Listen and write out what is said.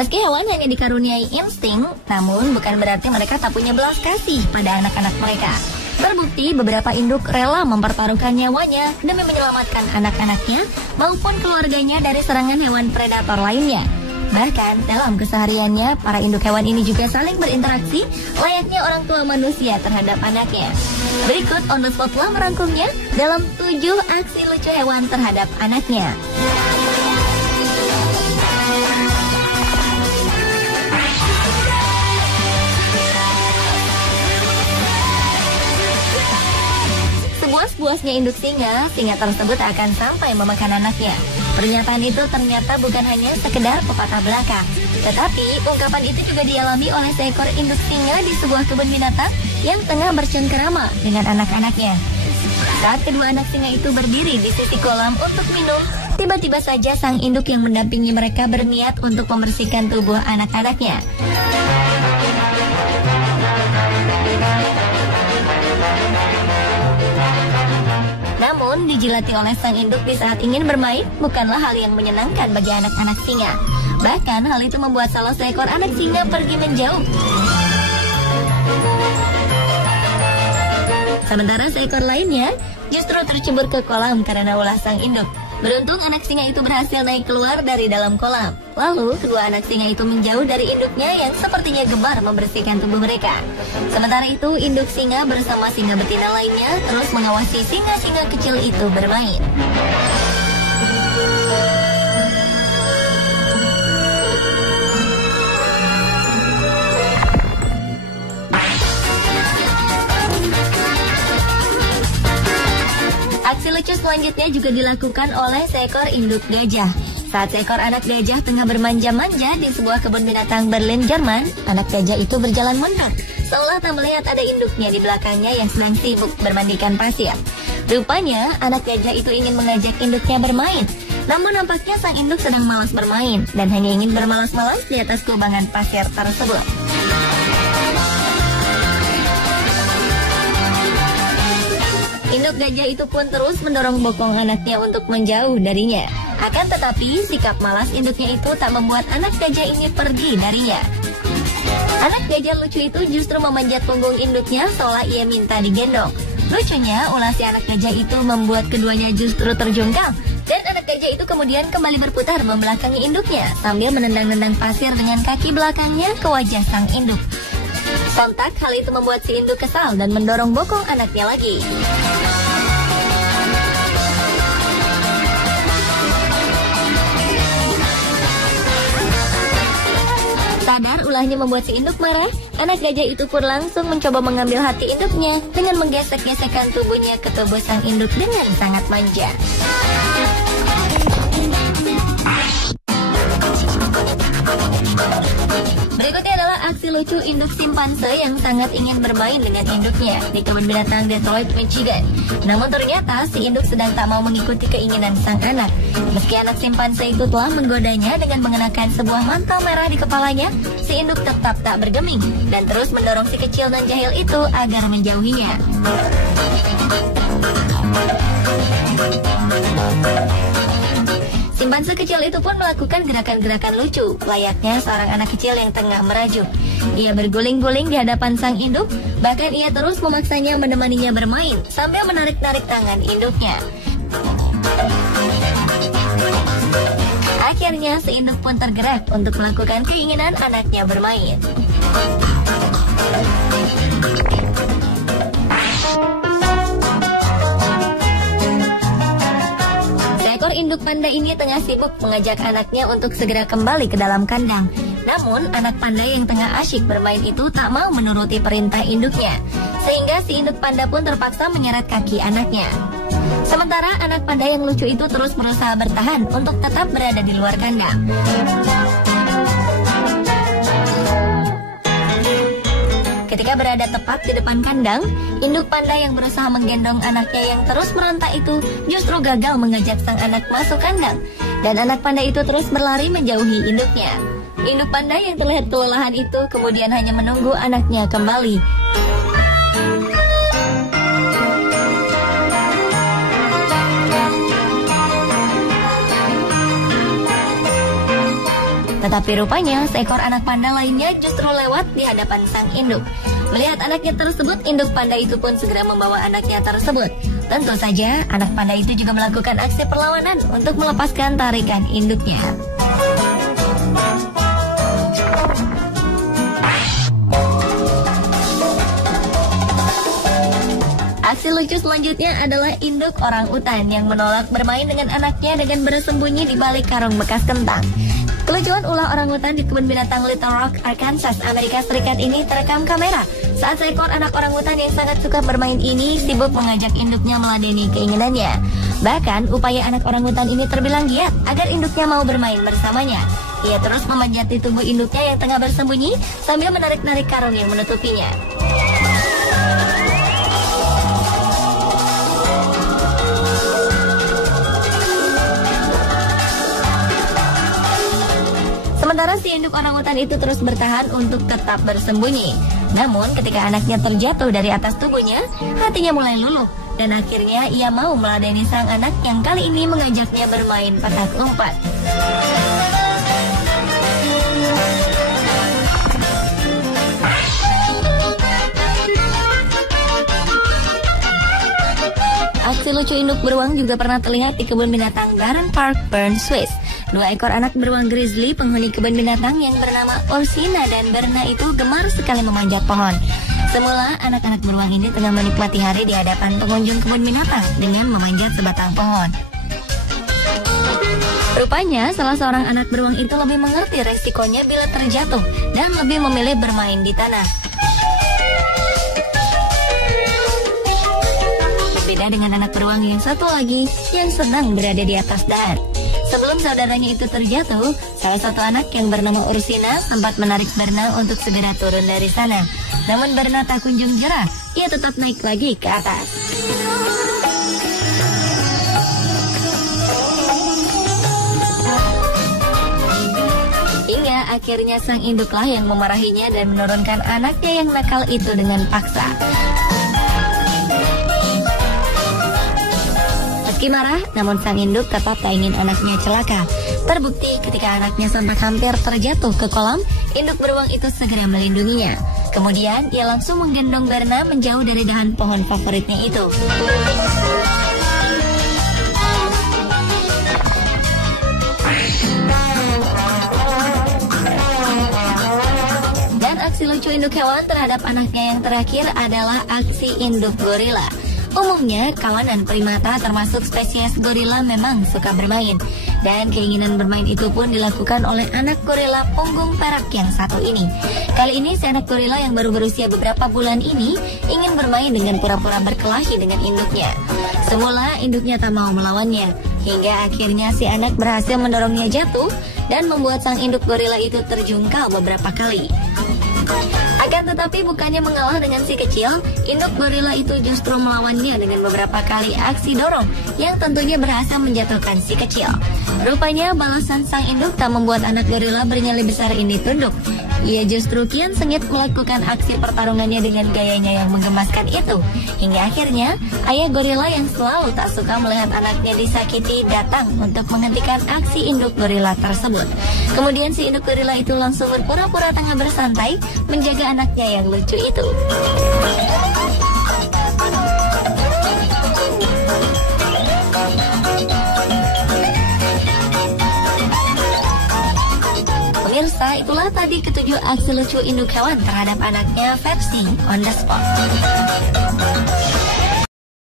Meski hewan hanya dikaruniai insting, namun bukan berarti mereka tak punya belas kasih pada anak-anak mereka. Terbukti beberapa induk rela mempertaruhkan nyawanya demi menyelamatkan anak-anaknya maupun keluarganya dari serangan hewan predator lainnya. Bahkan dalam kesehariannya, para induk hewan ini juga saling berinteraksi layaknya orang tua manusia terhadap anaknya. Berikut On The Spot telah merangkumnya dalam 7 aksi lucu hewan terhadap anaknya. Sepuas-puasnya induk singa tersebut akan sampai memakan anaknya. Pernyataan itu ternyata bukan hanya sekedar pepatah belaka, tetapi ungkapan itu juga dialami oleh seekor induk singa di sebuah kebun binatang yang tengah bercengkerama dengan anak-anaknya. Saat kedua anak singa itu berdiri di sisi kolam untuk minum, tiba-tiba saja sang induk yang mendampingi mereka berniat untuk membersihkan tubuh anak-anaknya. Namun, dijilati oleh sang induk di saat ingin bermain bukanlah hal yang menyenangkan bagi anak-anak singa. Bahkan, hal itu membuat salah seekor anak singa pergi menjauh. Sementara seekor lainnya justru tercebur ke kolam karena ulah sang induk. Beruntung anak singa itu berhasil naik keluar dari dalam kolam. Lalu kedua anak singa itu menjauh dari induknya yang sepertinya gemar membersihkan tubuh mereka. Sementara itu induk singa bersama singa betina lainnya terus mengawasi singa-singa kecil itu bermain. Aksi lucu selanjutnya juga dilakukan oleh seekor induk gajah. Saat seekor anak gajah tengah bermanja-manja di sebuah kebun binatang Berlin, Jerman, anak gajah itu berjalan mundur, seolah tak melihat ada induknya di belakangnya yang sedang sibuk bermandikan pasir. Rupanya, anak gajah itu ingin mengajak induknya bermain. Namun nampaknya sang induk sedang malas bermain dan hanya ingin bermalas-malas di atas kubangan pasir tersebut. Induk gajah itu pun terus mendorong bokong anaknya untuk menjauh darinya. Akan tetapi, sikap malas induknya itu tak membuat anak gajah ini pergi darinya. Anak gajah lucu itu justru memanjat punggung induknya seolah ia minta digendong. Lucunya, ulah si anak gajah itu membuat keduanya justru terjungkal. Dan anak gajah itu kemudian kembali berputar membelakangi induknya sambil menendang-nendang pasir dengan kaki belakangnya ke wajah sang induk. Sontak hal itu membuat si induk kesal dan mendorong bokong anaknya lagi. Sadar ulahnya membuat si induk marah, anak gajah itu pun langsung mencoba mengambil hati induknya dengan menggesek-gesekkan tubuhnya ke tubuh sang induk dengan sangat manja. Berikutnya adalah aksi lucu induk simpanse yang sangat ingin bermain dengan induknya di kebun binatang Detroit, Michigan. Namun ternyata si induk sedang tak mau mengikuti keinginan sang anak. Meski anak simpanse itu telah menggodanya dengan mengenakan sebuah mantel merah di kepalanya, si induk tetap tak bergeming dan terus mendorong si kecil dan jahil itu agar menjauhinya. Simpanse kecil itu pun melakukan gerakan-gerakan lucu, layaknya seorang anak kecil yang tengah merajuk. Ia berguling-guling di hadapan sang induk, bahkan ia terus memaksanya menemaninya bermain sambil menarik-narik tangan induknya. Akhirnya si induk pun tergerak untuk melakukan keinginan anaknya bermain. Seekor induk panda ini tengah sibuk mengajak anaknya untuk segera kembali ke dalam kandang. Namun, anak panda yang tengah asyik bermain itu tak mau menuruti perintah induknya. Sehingga si induk panda pun terpaksa menyeret kaki anaknya. Sementara anak panda yang lucu itu terus berusaha bertahan untuk tetap berada di luar kandang. Ketika berada tepat di depan kandang, induk panda yang berusaha menggendong anaknya yang terus meronta itu justru gagal mengajak sang anak masuk kandang. Dan anak panda itu terus berlari menjauhi induknya. Induk panda yang terlihat kelelahan itu kemudian hanya menunggu anaknya kembali. Tetapi rupanya seekor anak panda lainnya justru lewat di hadapan sang induk. Melihat anaknya tersebut, induk panda itu pun segera membawa anaknya tersebut. Tentu saja, anak panda itu juga melakukan aksi perlawanan untuk melepaskan tarikan induknya. Aksi lucu selanjutnya adalah induk orang utan yang menolak bermain dengan anaknya dengan bersembunyi di balik karung bekas kentang. Kelucuan ulah orang utan di kebun binatang Little Rock, Arkansas, Amerika Serikat ini terekam kamera saat seekor anak orang utan yang sangat suka bermain ini sibuk mengajak induknya meladeni keinginannya. Bahkan, upaya anak orang utan ini terbilang giat agar induknya mau bermain bersamanya. Ia terus memanjat di tubuh induknya yang tengah bersembunyi sambil menarik-narik karung yang menutupinya. Sementara si induk orangutan itu terus bertahan untuk tetap bersembunyi. Namun ketika anaknya terjatuh dari atas tubuhnya, hatinya mulai luluh dan akhirnya ia mau meladeni sang anak yang kali ini mengajaknya bermain petak umpet. Aksi lucu induk beruang juga pernah terlihat di kebun binatang Barron Park, Bern, Swiss. 2 ekor anak beruang grizzly penghuni kebun binatang yang bernama Ursina dan Berna itu gemar sekali memanjat pohon. Semula anak-anak beruang ini tengah menikmati hari di hadapan pengunjung kebun binatang dengan memanjat sebatang pohon. Rupanya salah seorang anak beruang itu lebih mengerti resikonya bila terjatuh dan lebih memilih bermain di tanah. Beda dengan anak beruang yang satu lagi yang senang berada di atas dahan. Sebelum saudaranya itu terjatuh, salah satu anak yang bernama Ursina sempat menarik Berna untuk segera turun dari sana. Namun Berna tak kunjung jerah, ia tetap naik lagi ke atas. Hingga akhirnya sang induklah yang memarahinya dan menurunkan anaknya yang nakal itu dengan paksa. Meski marah, namun sang induk tetap tak ingin anaknya celaka. Terbukti ketika anaknya sempat hampir terjatuh ke kolam, induk beruang itu segera melindunginya. Kemudian, ia langsung menggendong Berna menjauh dari dahan pohon favoritnya itu. Dan aksi lucu induk hewan terhadap anaknya yang terakhir adalah aksi induk gorila. Umumnya, kawanan primata termasuk spesies gorila memang suka bermain. Dan keinginan bermain itu pun dilakukan oleh anak gorila punggung perak yang satu ini. Kali ini si anak gorila yang baru berusia beberapa bulan ini ingin bermain dengan pura-pura berkelahi dengan induknya. Semula induknya tak mau melawannya, hingga akhirnya si anak berhasil mendorongnya jatuh dan membuat sang induk gorila itu terjungkal beberapa kali. Akan tetapi bukannya mengalah dengan si kecil, induk gorila itu justru melawannya dengan beberapa kali aksi dorong yang tentunya berhasil menjatuhkan si kecil. Rupanya balasan sang induk tak membuat anak gorila bernyali besar ini tunduk. Ia justru kian sengit melakukan aksi pertarungannya dengan gayanya yang menggemaskan itu. Hingga akhirnya ayah gorila yang selalu tak suka melihat anaknya disakiti datang untuk menghentikan aksi induk gorila tersebut. Kemudian si induk gorila itu langsung berpura-pura tengah bersantai menjaga anaknya yang lucu itu. Pemirsa, itulah tadi ketujuh aksi lucu induk hewan terhadap anaknya versi on the spot.